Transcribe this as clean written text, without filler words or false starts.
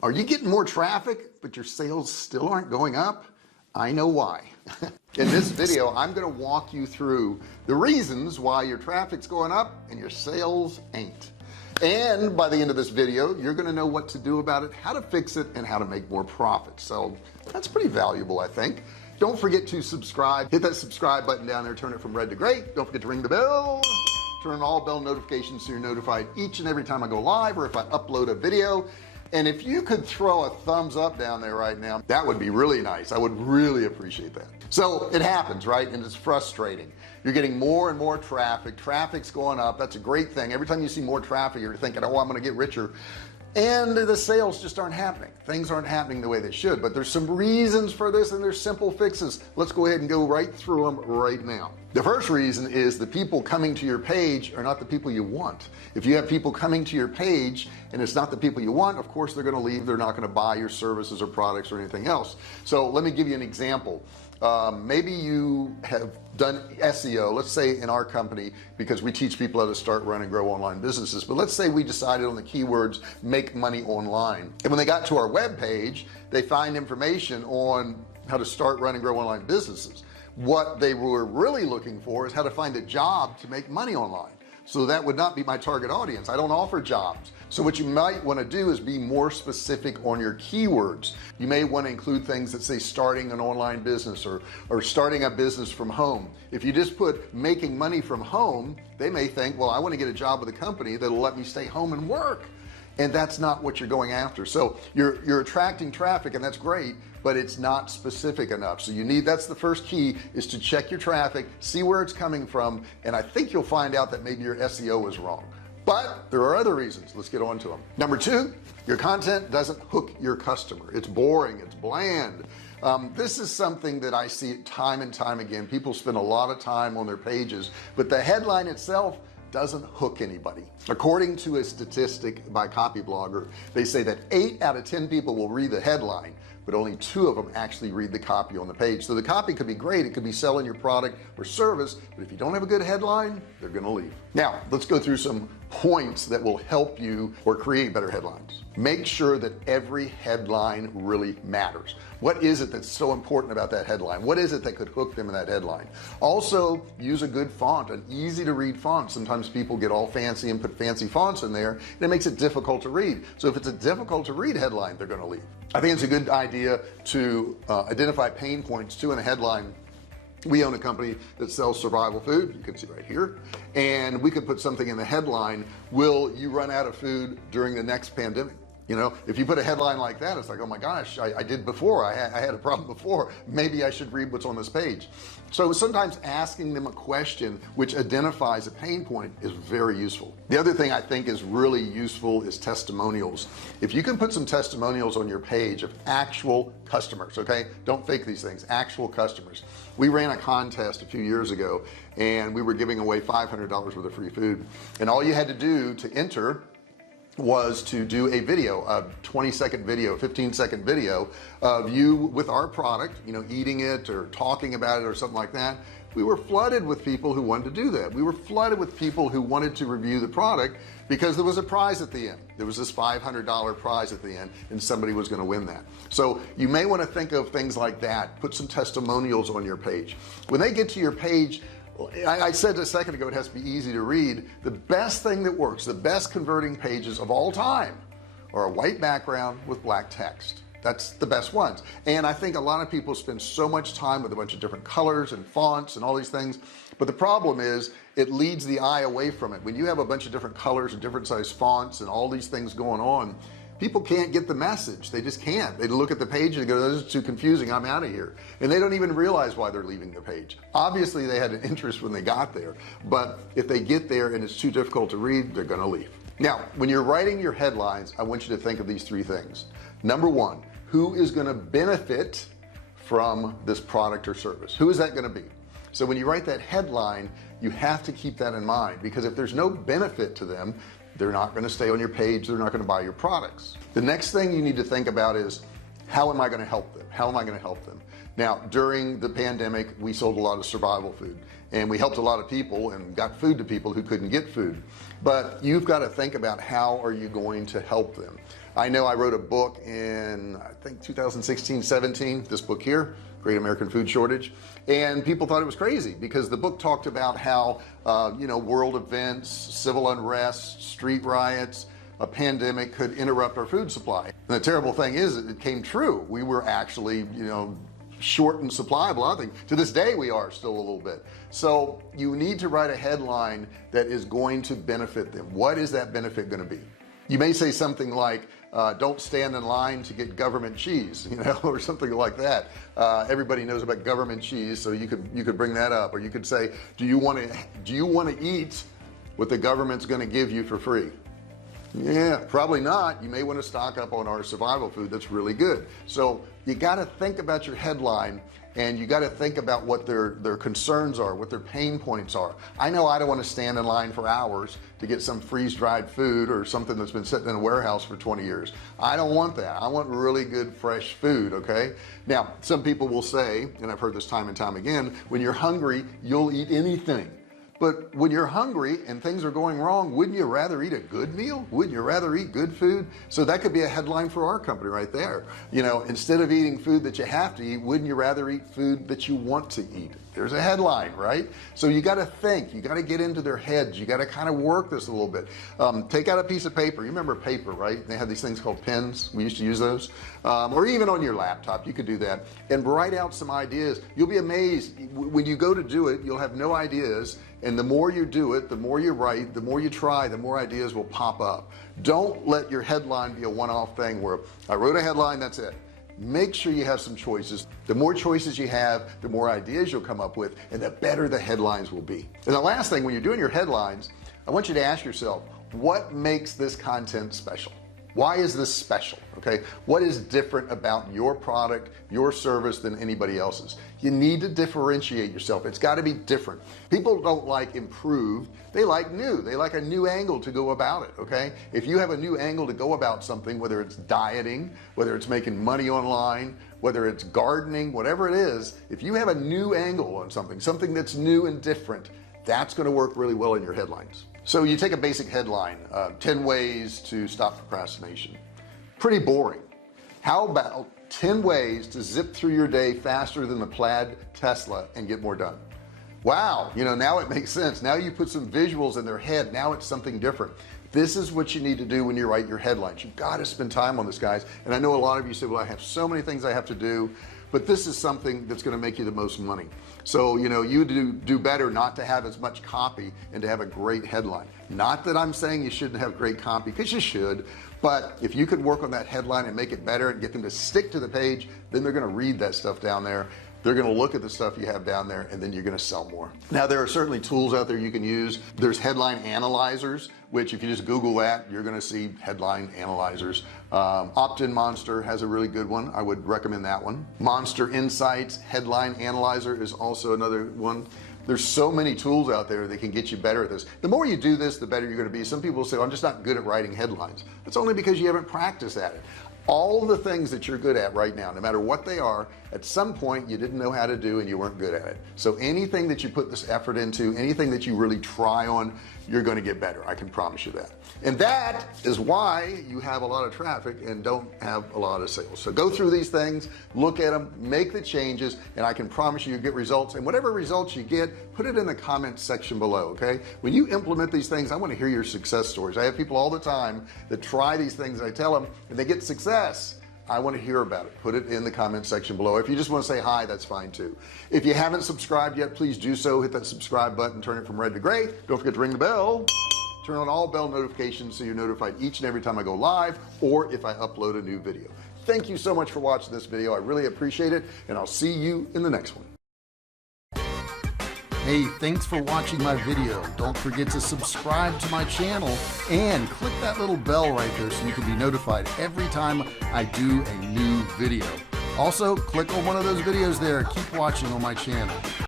Are you getting more traffic, but your sales still aren't going up? I know why. In this video, I'm going to walk you through the reasons why your traffic's going up and your sales ain't. And by the end of this video, you're going to know what to do about it, how to fix it, and how to make more profit. So that's pretty valuable, I think. Don't forget to subscribe. Hit that subscribe button down there, turn it from red to gray. Don't forget to ring the bell, turn on all bell notifications so you're notified each and every time I go live or if I upload a video. And if you could throw a thumbs up down there right now, that would be really nice. I would really appreciate that. So it happens, right? And it's frustrating. You're getting more and more traffic. Traffic's going up. That's a great thing. Every time you see more traffic, you're thinking, oh, I'm going to get richer. And the sales just aren't happening. Things aren't happening the way they should. But there's some reasons for this, and there's simple fixes. Let's go ahead and go right through them right now. The first reason is the people coming to your page are not the people you want. If you have people coming to your page and it's not the people you want, of course they're going to leave. They're not going to buy your services or products or anything else. So let me give you an example. Maybe you have done SEO, let's say in our company, because we teach people how to start, run, and grow online businesses. But let's say we decided on the keywords make money online, and when they got to our web page, they find information on how to start, run, and grow online businesses. What they were really looking for is how to find a job to make money online. So that would not be my target audience. I don't offer jobs. So what you might want to do is be more specific on your keywords. You may want to include things that say starting an online business or starting a business from home. If you just put making money from home, they may think, well, I want to get a job with a company that'll let me stay home and work. And that's not what you're going after. So you're attracting traffic, and that's great, but it's not specific enough. So that's the first key, is to check your traffic, see where it's coming from, and I think you'll find out that maybe your SEO was wrong. But there are other reasons. Let's get on to them. Number two, your content doesn't hook your customer. It's boring, it's bland. This is something that I see time and time again. People spend a lot of time on their pages, but the headline itself doesn't hook anybody. According to a statistic by Copyblogger, they say that 8 out of 10 people will read the headline, but only 2 of them actually read the copy on the page. So the copy could be great, it could be selling your product or service, but if you don't have a good headline, they're gonna leave. Now let's go through some points that will help you or create better headlines. Make sure that every headline really matters. What is it that's so important about that headline? What is it that could hook them in that headline? Also, use a good font, an easy to read font. Sometimes people get all fancy and put fancy fonts in there, and it makes it difficult to read. So if it's a difficult to read headline, they're going to leave. I think it's a good idea to identify pain points too in a headline. We own a company that sells survival food, you can see right here, and we could put something in the headline, will you run out of food during the next pandemic? You know, if you put a headline like that, it's like, oh my gosh, I did before, I had a problem before, maybe I should read what's on this page. So sometimes asking them a question which identifies a pain point is very useful. The other thing I think is really useful is testimonials. If you can put some testimonials on your page of actual customers, okay, don't fake these things, actual customers. We ran a contest a few years ago and we were giving away $500 worth of free food, and all you had to do to enter was to do a video, a 20-second video, 15-second video of you with our product, you know, eating it or talking about it or something like that. We were flooded with people who wanted to do that. We were flooded with people who wanted to review the product because there was a prize at the end. There was this $500 prize at the end, and somebody was going to win that. So you may want to think of things like that. Put some testimonials on your page. When they get to your page, I said a second ago, it has to be easy to read. The best thing that works, the best converting pages of all time, are a white background with black text. That's the best ones. And I think a lot of people spend so much time with a bunch of different colors and fonts and all these things, but the problem is it leads the eye away from it. When you have a bunch of different colors and different size fonts and all these things going on, people can't get the message. They just can't. They look at the page and go, this is too confusing, I'm out of here. And they don't even realize why they're leaving the page. Obviously they had an interest when they got there, but if they get there and it's too difficult to read, they're going to leave. Now when you're writing your headlines, I want you to think of these 3 things. Number 1, who is going to benefit from this product or service? Who is that going to be? So when you write that headline, you have to keep that in mind, because if there's no benefit to them, they're not going to stay on your page, they're not going to buy your products. The next thing you need to think about is, how am I going to help them? How am I going to help them? Now during the pandemic we sold a lot of survival food and we helped a lot of people and got food to people who couldn't get food, but you've got to think about how are you going to help them. I know I wrote a book in I think 2016-17, this book here, Great American Food Shortage, and people thought it was crazy because the book talked about how world events, civil unrest, street riots, a pandemic could interrupt our food supply. And the terrible thing is it came true. We were actually short in supply of a lot of things. To this day we are still a little bit. So you need to write a headline that is going to benefit them. What is that benefit going to be? You may say something like don't stand in line to get government cheese, or something like that. Everybody knows about government cheese, so you could bring that up. Or you could say, do you want to eat what the government's going to give you for free? Yeah, probably not. You may want to stock up on our survival food that's really good. So you got to think about your headline, and you got to think about what their concerns are, what their pain points are. I know I don't want to stand in line for hours to get some freeze-dried food or something that's been sitting in a warehouse for 20 years. I don't want that. I want really good fresh food. Okay, now some people will say, and I've heard this time and time again, when you're hungry you'll eat anything. But when you're hungry and things are going wrong, wouldn't you rather eat a good meal? Wouldn't you rather eat good food? So that could be a headline for our company right there. Instead of eating food that you have to eat, wouldn't you rather eat food that you want to eat? There's a headline, right? So you got to think, you got to get into their heads, you got to kind of work this a little bit. Take out a piece of paper. You remember paper, right? They have these things called pens. We used to use those, or even on your laptop you could do that and write out some ideas. You'll be amazed when you go to do it. You'll have no ideas, and the more you do it, the more you write, the more you try, the more ideas will pop up. Don't let your headline be a one-off thing where I wrote a headline, that's it. Make sure you have some choices. The more choices you have, the more ideas you'll come up with, and the better the headlines will be. And the last thing, when you're doing your headlines, I want you to ask yourself, what makes this content special? Why is this special? Okay, what is different about your product, your service than anybody else's? You need to differentiate yourself. It's got to be different. People don't like improved, they like new. They like a new angle to go about it. Okay, if you have a new angle to go about something, whether it's dieting, whether it's making money online, whether it's gardening, whatever it is, if you have a new angle on something that's new and different, that's going to work really well in your headlines. So you take a basic headline, 10 ways to stop procrastination. Pretty boring. How about 10 ways to zip through your day faster than the plaid Tesla and get more done? Wow, now it makes sense. Now you put some visuals in their head. Now it's something different. This is what you need to do when you write your headlines. You've got to spend time on this, guys. And I know a lot of you say, well, I have so many things I have to do, but this is something that's going to make you the most money. So you do better not to have as much copy and to have a great headline. Not that I'm saying you shouldn't have great copy, because you should, but if you could work on that headline and make it better and get them to stick to the page, then they're going to read that stuff down there. They're going to look at the stuff you have down there, and then you're going to sell more. Now there are certainly tools out there you can use. There's headline analyzers, which if you just Google that, you're going to see headline analyzers. Opt-in Monster has a really good one. I would recommend that one. Monster Insights headline analyzer is also another one. There's so many tools out there that can get you better at this. The more you do this, the better you're going to be. Some people say, well, I'm just not good at writing headlines. That's only because you haven't practiced at it. All the things that you're good at right now, no matter what they are, at some point you didn't know how to do and you weren't good at it. So anything that you put this effort into, anything that you really try on, you're going to get better. I can promise you that. And that is why you have a lot of traffic and don't have a lot of sales. So go through these things, look at them, make the changes, and I can promise you get results. And whatever results you get, put it in the comments section below. Okay, when you implement these things, I want to hear your success stories. I have people all the time that try these things, and I tell them and they get success. I want to hear about it. Put it in the comment section below. If you just want to say hi, that's fine too. If you haven't subscribed yet, please do so. Hit that subscribe button, turn it from red to gray. Don't forget to ring the bell. Turn on all bell notifications so you're notified each and every time I go live or if I upload a new video. Thank you so much for watching this video. I really appreciate it, and I'll see you in the next one. Hey, thanks for watching my video. Don't forget to subscribe to my channel and click that little bell right there so you can be notified every time I do a new video. Also, click on one of those videos there. Keep watching on my channel.